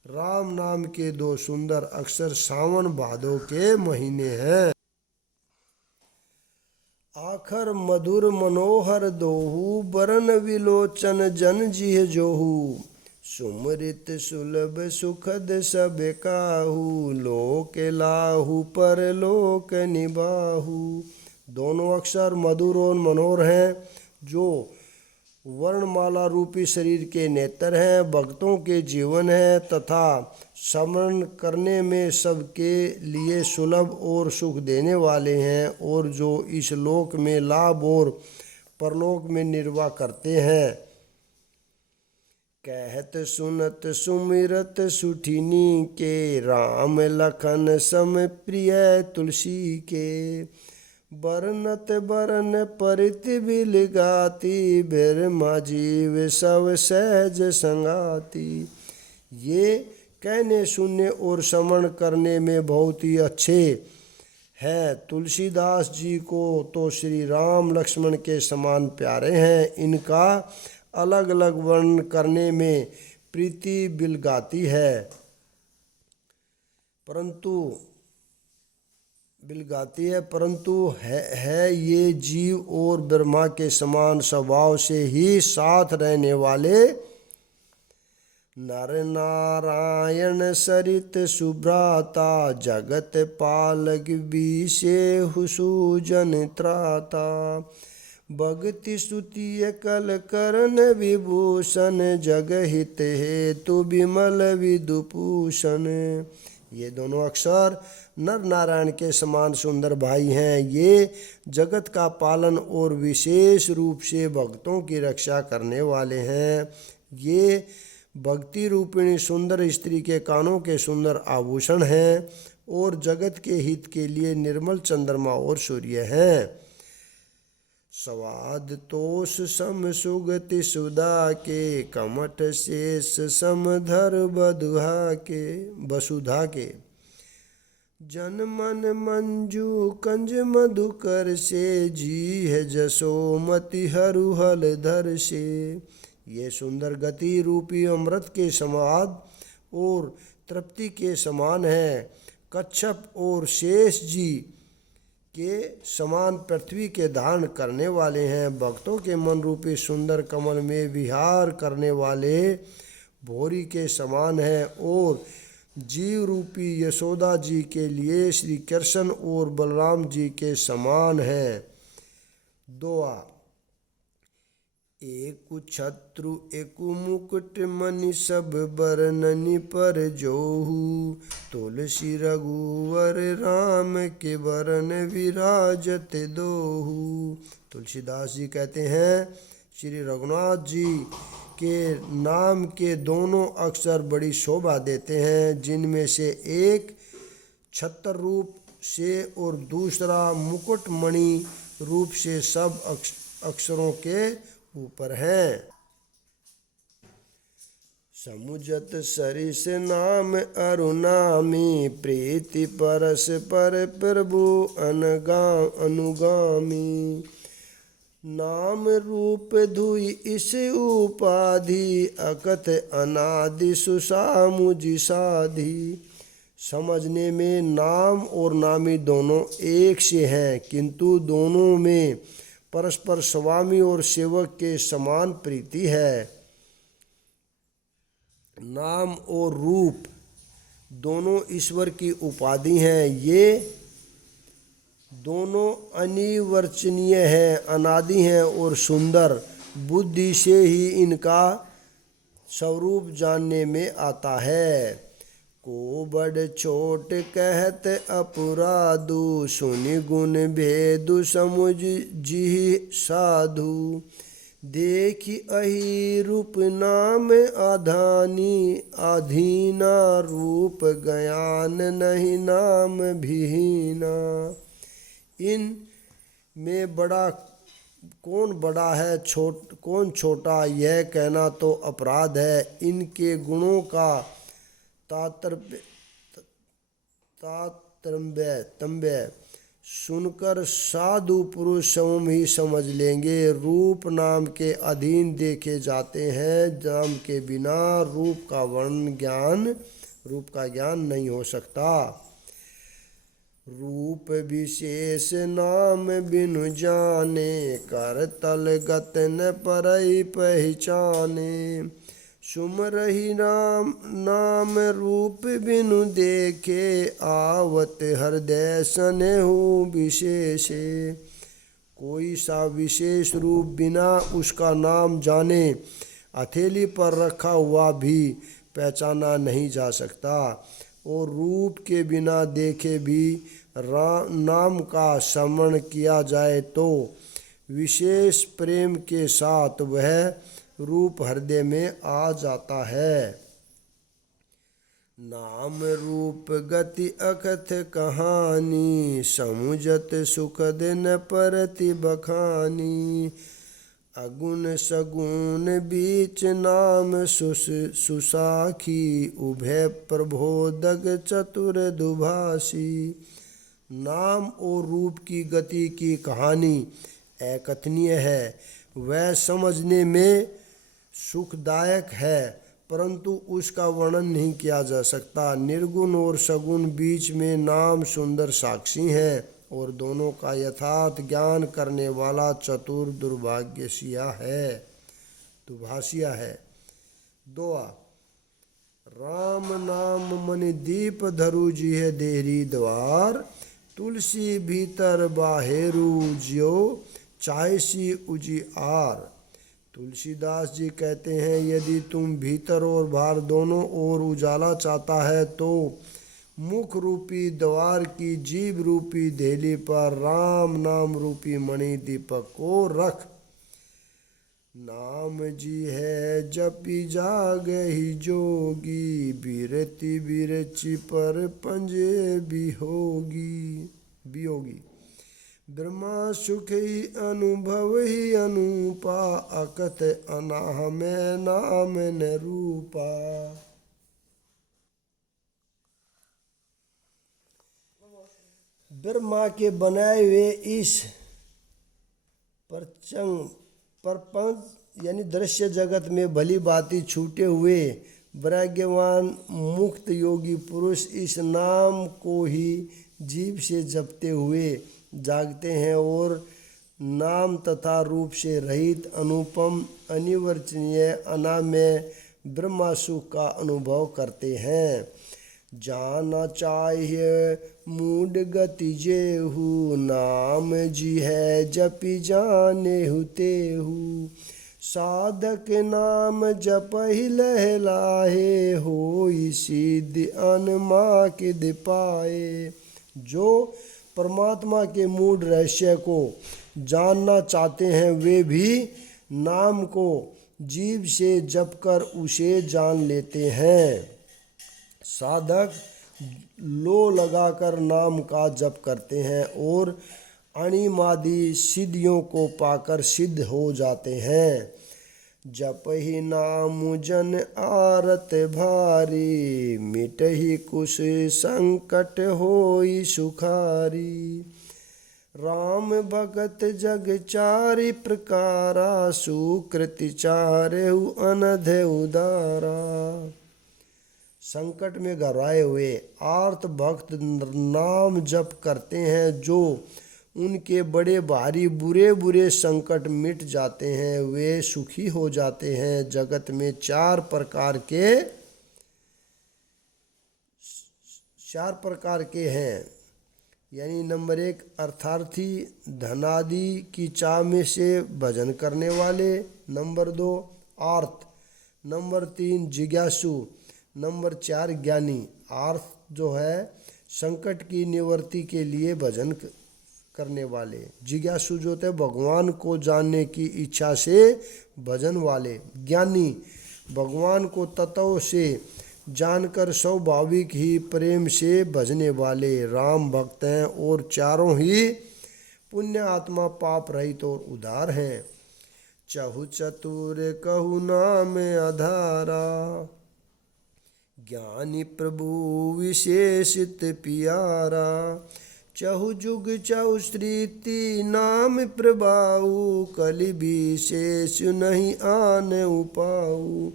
राम नाम के दो सुंदर अक्षर सावन भादो के महीने हैं। आखर मधुर मनोहर दोहू, बरन विलोचन जन जिह जोहू। सुमृत सुलभ सुखद सब काहू, लोक लाहू पर लोक निबाहू। दोनों अक्षर मधुर और मनोहर हैं, जो वर्णमाला रूपी शरीर के नेत्र हैं, भक्तों के जीवन है तथा स्मरण करने में सबके लिए सुलभ और सुख देने वाले हैं, और जो इस लोक में लाभ और परलोक में निर्वाह करते हैं। कहत सुनत सुमिरत सुठिनी के, राम लखन सम प्रिय तुलसी के। बरनत बरन परिति बिल गाती, बिरमा जीव सब सहज संगाती। ये कहने सुनने और श्रवण करने में बहुत ही अच्छे हैं। तुलसीदास जी को तो श्री राम लक्ष्मण के समान प्यारे हैं। इनका अलग अलग वर्णन करने में प्रीति बिल गाती है, परंतु है ये जीव और ब्रह्मा के समान स्वभाव से ही साथ रहने वाले। नर नारायण सरित सुभ्राता, जगत पालक बीसे हुसुजन त्राता। भक्ति स्तुति कल करण विभूषण, जग हित हेतु विमल विदुभूषण। ये दोनों अक्षर नर नारायण के समान सुंदर भाई हैं। ये जगत का पालन और विशेष रूप से भक्तों की रक्षा करने वाले हैं। ये भक्ति रूपिणी सुंदर स्त्री के कानों के सुंदर आभूषण हैं और जगत के हित के लिए निर्मल चंद्रमा और सूर्य हैं। स्वाद तोष सम सुगति सुधा के, कमठ शेष समधर वसुधा के। जन मन मंजू कंज मधुकर से, जी है जसोमति हरुहल धर से। ये सुंदर गति रूपी अमृत के समाद और तृप्ति के समान है। कच्छप और शेष जी के समान पृथ्वी के धारण करने वाले हैं। भक्तों के मन रूपी सुंदर कमल में विहार करने वाले भौरी के समान हैं और जीव रूपी यशोदा जी के लिए श्री कृष्ण और बलराम जी के समान हैं। दोआ। एक छत्रु एक मुकुट मणि सब बरननि पर जोहू, तुलसी रघुवर राम के बरन विराजत दोहू। तुलसीदास जी कहते हैं श्री रघुनाथ जी के नाम के दोनों अक्षर बड़ी शोभा देते हैं, जिनमें से एक छत्र रूप से और दूसरा मुकुट मणि रूप से सब अक्षरों के ऊपर हैं। समुझत सरिस नाम अरुणामी, प्रीति परस पर प्रभु अनुगामी। नाम रूप धुई इस उपाधि, अकथ अनादि सुसामुझि साधि। समझने में नाम और नामी दोनों एक से हैं, किंतु दोनों में परस्पर स्वामी और सेवक के समान प्रीति है। नाम और रूप दोनों ईश्वर की उपाधि हैं। ये दोनों अनिर्वचनीय हैं, अनादि हैं और सुंदर। बुद्धि से ही इनका स्वरूप जानने में आता है। को बड़ छोट कहत अपराधु, सुनि गुण भेदु समुझ जिहि साधु। देखि अहि रूप नाम आधानी, आधीना रूप ज्ञान नहीं नाम विहीना। इन में कौन बड़ा है कौन छोटा, यह कहना तो अपराध है। इनके गुणों का तारतम्य सुनकर साधु पुरुष स्वयं ही समझ लेंगे। रूप नाम के अधीन देखे जाते हैं, नाम के बिना रूप का ज्ञान नहीं हो सकता। रूप विशेष नाम बिनु जाने, कर तल गत न परई पहचाने। सुमरहि नाम रूप बिनु देखे, आवत हृदय सनेहु विशेषे। कोई सा विशेष रूप बिना उसका नाम जाने हथेली पर रखा हुआ भी पहचाना नहीं जा सकता, और रूप के बिना देखे भी नाम का स्मरण किया जाए तो विशेष प्रेम के साथ वह रूप हृदय में आ जाता है। नाम रूप गति अकथ कहानी, समुझत सुखद न परति बखानी। अगुण सगुण बीच नाम सुसाखी, उभय प्रबोधक चतुर दुभाषी। नाम और रूप की गति की कहानी अकथनीय है। वह समझने में सुखदायक है, परंतु उसका वर्णन नहीं किया जा सकता। निर्गुण और सगुण बीच में नाम सुंदर साक्षी हैं, और दोनों का यथार्थ ज्ञान करने वाला चतुर दुभाषिया है। दोआ। राम नाम मनि दीप धरु जिह देहरी द्वार, तुलसी भीतर बाहेरु ज्यो चाहसी उजियार। तुलसीदास जी कहते हैं, यदि तुम भीतर और बाहर दोनों ओर उजाला चाहता है तो मुख रूपी द्वार की जीव रूपी देहली पर राम नाम रूपी मणि दीपक को रख। नाम जी है जपी जागहि जोगी, बिरति बिरचि पर पंजे बियोगी। ब्रह्मा सुख ही अनुभव ही अनुपा, अकथ अनाह में नाम न रूपा। ब्रह्मा के बनाए हुए इस प्रपंच यानी दृश्य जगत में भली भांति छूटे हुए वैराग्यवान मुक्त योगी पुरुष इस नाम को ही जीव से जपते हुए जागते हैं और नाम तथा रूप से रहित अनुपम अनिवर्चनीय अनामय ब्रह्मा सुख का अनुभव करते हैं। जाना चाहिए मूड गति जेहू, नाम जी है जपि जाने हुतेहू। साधक नाम जपहि लहलाहे, होई सिद्धि अनमा किद पाए। जो परमात्मा के मूड रहस्य को जानना चाहते हैं वे भी नाम को जीभ से जपकर उसे जान लेते हैं। साधक लो लगाकर नाम का जप करते हैं और अणिमादि सिद्धियों को पाकर सिद्ध हो जाते हैं। जपहि नाम जन आरत भारी, मिटहि कुश संकट होई सुखारी। राम भगत जग चारि प्रकारा, सुकृति चारहु अनध उदारा। संकट में घबराए हुए आर्त भक्त नाम जप करते हैं, जो उनके बड़े भारी बुरे बुरे संकट मिट जाते हैं, वे सुखी हो जाते हैं। जगत में चार प्रकार के हैं, यानी नंबर 1 अर्थार्थी, धनादि की चाह में से भजन करने वाले। नंबर 2 आर्त। नंबर 3 जिज्ञासु। नंबर 4 ज्ञानी। आर्त जो है संकट की निवृत्ति के लिए भजन करने वाले। जिज्ञासु जो थे भगवान को जानने की इच्छा से भजन वाले। ज्ञानी भगवान को तत्व से जानकर स्वाभाविक ही प्रेम से भजने वाले राम भक्त हैं और चारों ही पुण्य आत्मा पाप रहित और उदार हैं। चहु चतुर कहु नाम आधारा, ज्ञानी प्रभु विशेषित पियारा। चहु जुग चहु स्त्रीति नाम प्रभाऊ, कलि विशेष नहीं आन उपाऊ।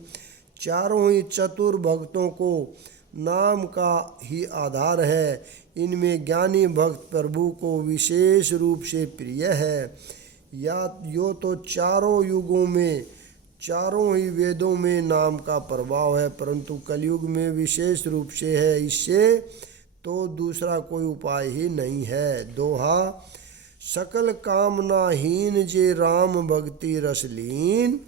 चारों ही चतुर भक्तों को नाम का ही आधार है। इनमें ज्ञानी भक्त प्रभु को विशेष रूप से प्रिय है। या यो तो चारों युगों में चारों ही वेदों में नाम का प्रभाव है, परंतु कलयुग में विशेष रूप से है। इससे तो दूसरा कोई उपाय ही नहीं है। दोहा सकल कामनाहीन जे राम भक्ति रसलीन,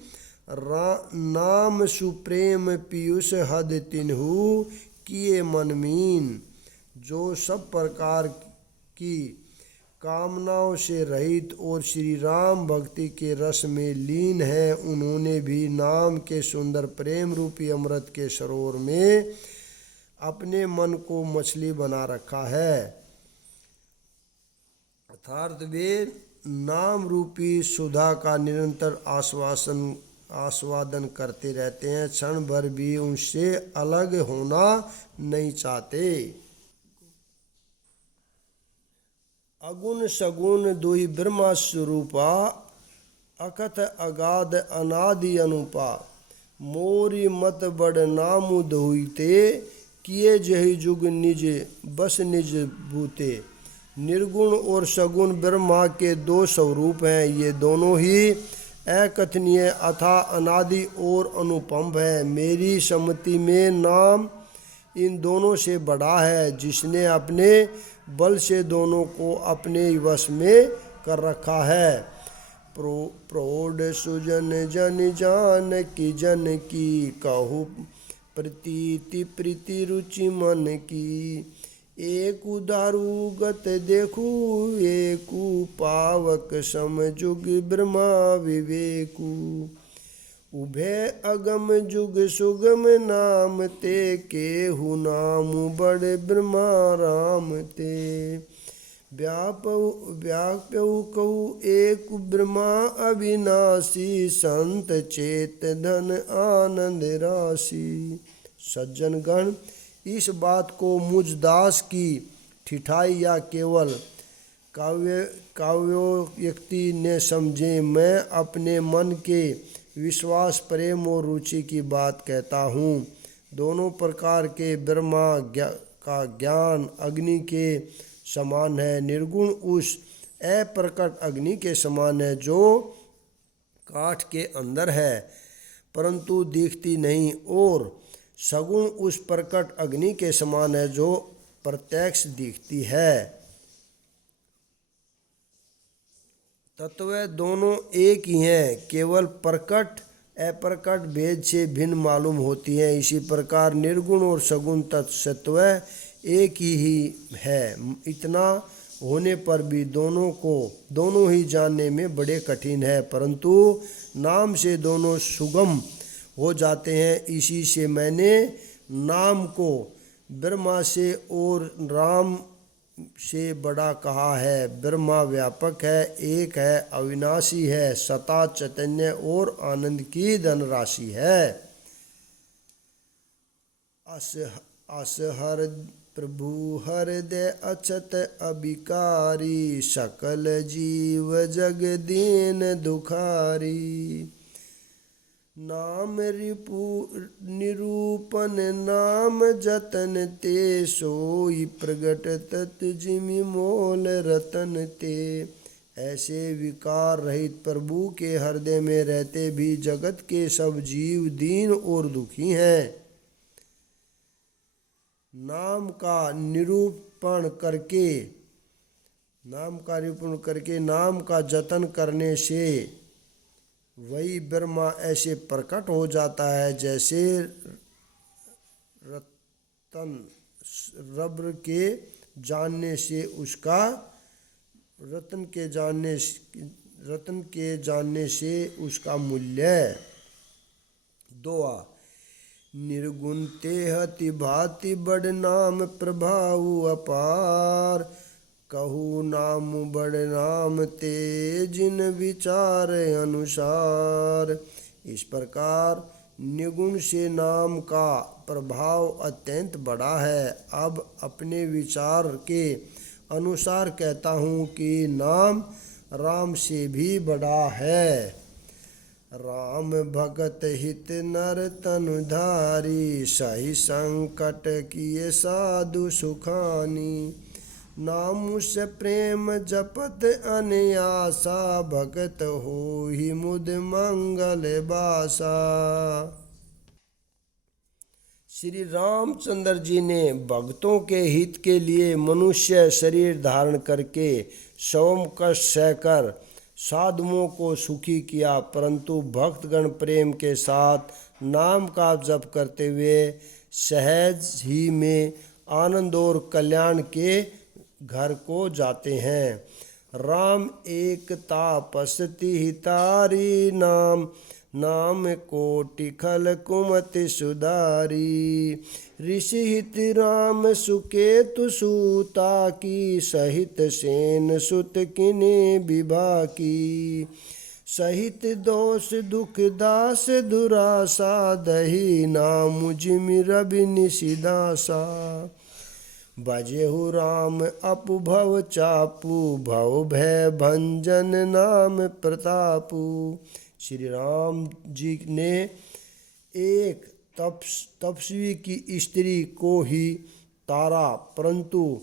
नाम सुप्रेम पीयूष हद तिन्हु किए मनमीन। जो सब प्रकार की कामनाओं से रहित और श्री राम भक्ति के रस में लीन है, उन्होंने भी नाम के सुंदर प्रेम रूपी अमृत के सरोवर में अपने मन को मछली बना रखा है। अर्थात वे नाम रूपी सुधा का निरंतर आस्वादन करते रहते हैं, क्षण भर भी उनसे अलग होना नहीं चाहते। अगुण सगुण दुहि ब्रह्मा स्वरूपा, अकथ अगाध अनादि अनुपा। मोरी मत बड़ नामु दोहिते, किए जहि जुग निज बस निज भूते। निर्गुण और सगुण ब्रह्मा के दो स्वरूप हैं। ये दोनों ही अकथनीय अथा अनादि और अनुपम है। मेरी सम्मति में नाम इन दोनों से बड़ा है, जिसने अपने बल से दोनों को अपने वश में कर रखा है। प्रौढ़ सुजन जन जान की, जन की कहु प्रतीति प्रीति रुचि मन की। एक दारु गत देखू, एकु पावक सम जुग ब्रह्मा विवेकु। उभय अगम जुग सुगम नाम ते, केहु नाम बड़े ब्रह्मा राम ते। व्याप्यहु कहु एक ब्रह्मा अविनाशी, संत चेत धन आनंद राशि। सज्जनगण, इस बात को मुझ दास की ठिठाई या केवल काव्योक्ति ने समझे। मैं अपने मन के विश्वास, प्रेम और रुचि की बात कहता हूँ। दोनों प्रकार के ब्रह्मा का ज्ञान अग्नि के समान है। निर्गुण उस अप्रकट अग्नि के समान है जो काठ के अंदर है परंतु दिखती नहीं, और सगुण उस प्रकट अग्नि के समान है जो प्रत्यक्ष दिखती है। तत्व दोनों एक ही हैं, केवल प्रकट अप्रकट भेद से भिन्न मालूम होती हैं। इसी प्रकार निर्गुण और सगुण तत्व एक ही है। इतना होने पर भी दोनों ही जानने में बड़े कठिन है, परंतु नाम से दोनों सुगम हो जाते हैं। इसी से मैंने नाम को ब्रह्मा से और राम से बड़ा कहा है। ब्रह्मा व्यापक है, एक है, अविनाशी है, सता चैतन्य और आनंद की धनराशि है। असहर प्रभु हृदय अछत अभिकारी, सकल जीव जग दीन दुखारी। नाम रिपु निरूपण नाम जतन ते, सोई प्रगट तत् जिमि मोल रतन ते। ऐसे विकार रहित प्रभु के हृदय में रहते भी जगत के सब जीव दीन और दुखी हैं। नाम का निरूपण करके नाम का जतन करने से वही ब्रह्मा ऐसे प्रकट हो जाता है जैसे रत्न के जानने से उसका रत्न के जानने से उसका मूल्य। दोआ निर्गुण ते हति भाति बड़ नाम प्रभाव अपार, कहू नाम बड़ नाम ते जिन विचार अनुसार। इस प्रकार निर्गुण से नाम का प्रभाव अत्यंत बड़ा है। अब अपने विचार के अनुसार कहता हूँ कि नाम राम से भी बड़ा है। राम भगत हित नर तनुधारी, सही संकट किए साधु सुखानी। नाम से प्रेम जपत अनयासा, भगत हो ही मुद मंगल बासा। श्री रामचंद्र जी ने भक्तों के हित के लिए मनुष्य शरीर धारण करके श्रम कष्ट सहकर साधुओं को सुखी किया, परंतु भक्तगण प्रेम के साथ नाम का जप करते हुए सहज ही में आनंद और कल्याण के घर को जाते हैं। राम एक तापसति हितारी, नाम कोटि खल कुमति सुधारी। ऋषि हित राम सुकेतु सूता की, सहित सेन सुत किने विभा की। सहित दोष दुख दास दुरासा, दही नाम जिमि रवि निशिदासा। बजेहु राम अपु भव चापू, भव भय भंजन नाम प्रतापू। श्री राम जी ने एक तपस्वी की स्त्री को ही तारा, परंतु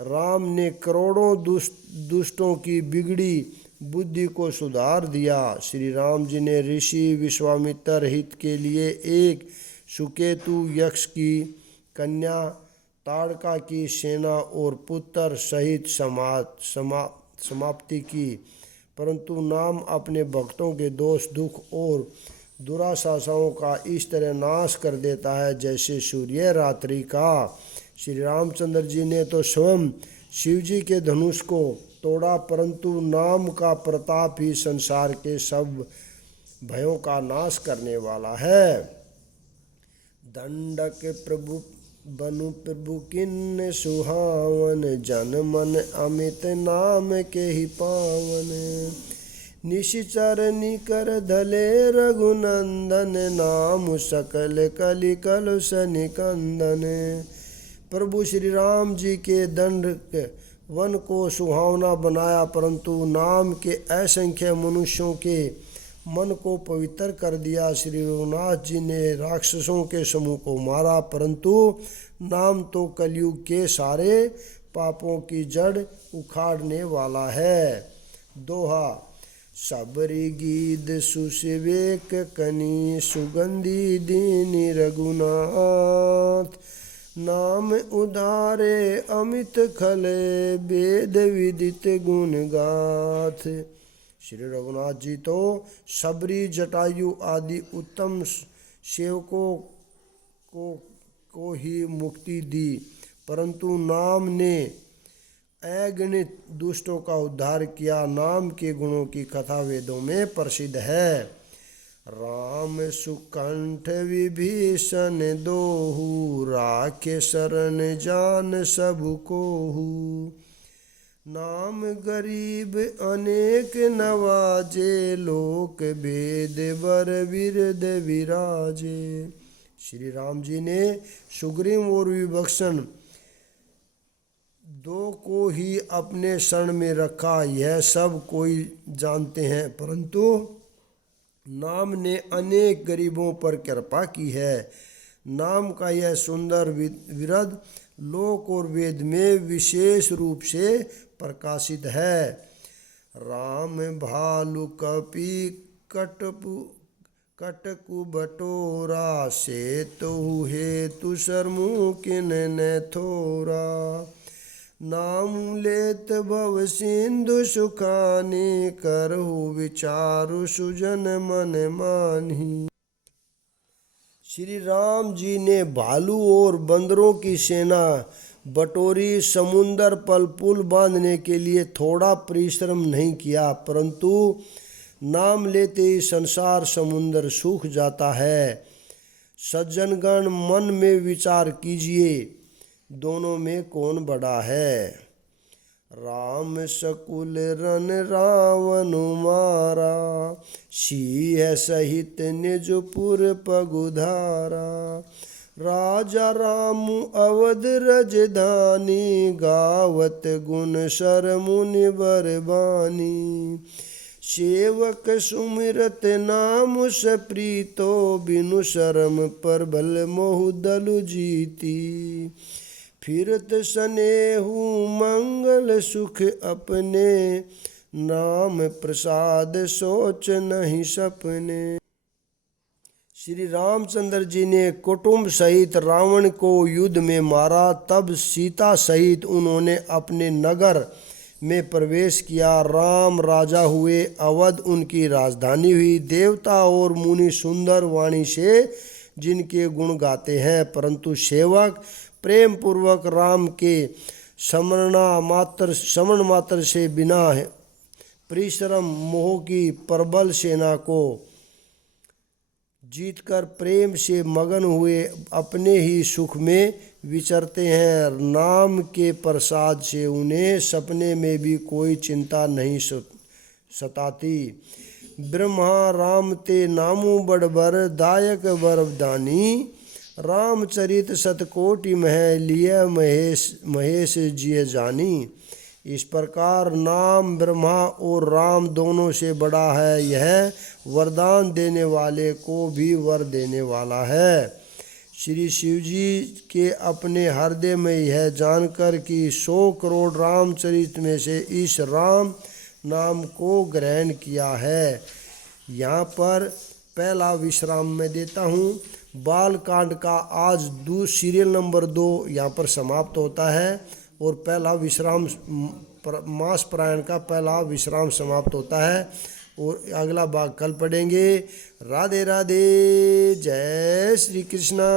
राम ने करोड़ों दुष्टों की बिगड़ी बुद्धि को सुधार दिया। श्री राम जी ने ऋषि विश्वामित्र हित के लिए एक सुकेतु यक्ष की कन्या ताड़का की सेना और पुत्र सहित समाप्ति की, परंतु नाम अपने भक्तों के दोष दुख और दुराशाओं का इस तरह नाश कर देता है जैसे सूर्य रात्रि का। श्री रामचंद्र जी ने तो स्वयं शिव जी के धनुष को तोड़ा, परंतु नाम का प्रताप ही संसार के सब भयों का नाश करने वाला है। दंडक प्रभु बनु प्रभु किन्न सुहावन, जन मन अमित नाम के ही पावन। निशिचर निकर धले रघुनंदन, नाम सकल कलि कलुष निकंदन। प्रभु श्री राम जी के दंड वन को सुहावना बनाया, परंतु नाम के असंख्य मनुष्यों के मन को पवित्र कर दिया। श्री रघुनाथ जी ने राक्षसों के समूह को मारा, परंतु नाम तो कलयुग के सारे पापों की जड़ उखाड़ने वाला है। दोहा। सबरी गीत सुसेवेक कनी सुगंधी दीनी रघुनाथ। नाम उधारे अमित खले वेद विदित गुण गाथ। श्री रघुनाथ जी तो सबरी जटायु आदि उत्तम सेवकों को ही मुक्ति दी, परंतु नाम ने अगणित दुष्टों का उद्धार किया। नाम के गुणों की कथा वेदों में प्रसिद्ध है। राम सुकंठ विभीषण दोहु राखे शरण जान सब कोहु। नाम गरीब अनेक नवाजे लोक भेद बर बिरद विराजे। श्री राम जी ने सुग्रीव और विभीषण दो को ही अपने शरण में रखा, यह सब कोई जानते हैं, परंतु नाम ने अनेक गरीबों पर कृपा की है। नाम का यह सुंदर विरद लोक और वेद में विशेष रूप से प्रकाशित है। राम भालु कपि कटकु बटोरा से तो हेतु शर्मु किन न थोरा। नाम लेत भव सिंधु सुखानी करहु विचारु सुजन मन मानी। श्री राम जी ने भालू और बंदरों की सेना बटोरी। समुंदर पर पुल बांधने के लिए थोड़ा परिश्रम नहीं किया, परंतु नाम लेते ही संसार समुंदर सूख जाता है। सज्जनगण मन में विचार कीजिए, दोनों में कौन बड़ा है। राम सकुल रन रावण मारा सिंह सहित निजपुर पगुधारा। राजा राम अवध रजधानी गावत गुण शर मुनि बरबानी। सेवक सुमिरत नाम से प्रीतो बिनु शरम पर बल मोहु दलु जीती। फिरत स्नेहु मंगल सुख अपने नाम प्रसाद सोच नहीं सपने। श्री रामचंद्र जी ने कुटुंब सहित रावण को युद्ध में मारा, तब सीता सहित उन्होंने अपने नगर में प्रवेश किया। राम राजा हुए, अवध उनकी राजधानी हुई। देवता और मुनि सुंदर वाणी से जिनके गुण गाते हैं, परंतु सेवक प्रेम पूर्वक राम के समरण मात्र से बिना परिश्रम मोह की प्रबल सेना को जीतकर प्रेम से मगन हुए अपने ही सुख में विचरते हैं। नाम के प्रसाद से उन्हें सपने में भी कोई चिंता नहीं सताती। ब्रह्मा राम ते नामु बड़बर दायक वरदानी। रामचरित सतकोटि मह लिय महेश जिय जानी। इस प्रकार नाम ब्रह्मा और राम दोनों से बड़ा है। यह वरदान देने वाले को भी वर देने वाला है। श्री शिव जी के अपने हृदय में यह जानकर कि 100 करोड़ रामचरित में से इस राम नाम को ग्रहण किया है, यहाँ पर पहला विश्राम मैं देता हूँ। बालकांड का आज सीरियल नंबर 2 यहाँ पर समाप्त होता है और पहला विश्राम मास पारायण का पहला विश्राम समाप्त होता है और अगला भाग कल पढ़ेंगे। राधे राधे, जय श्री कृष्णा।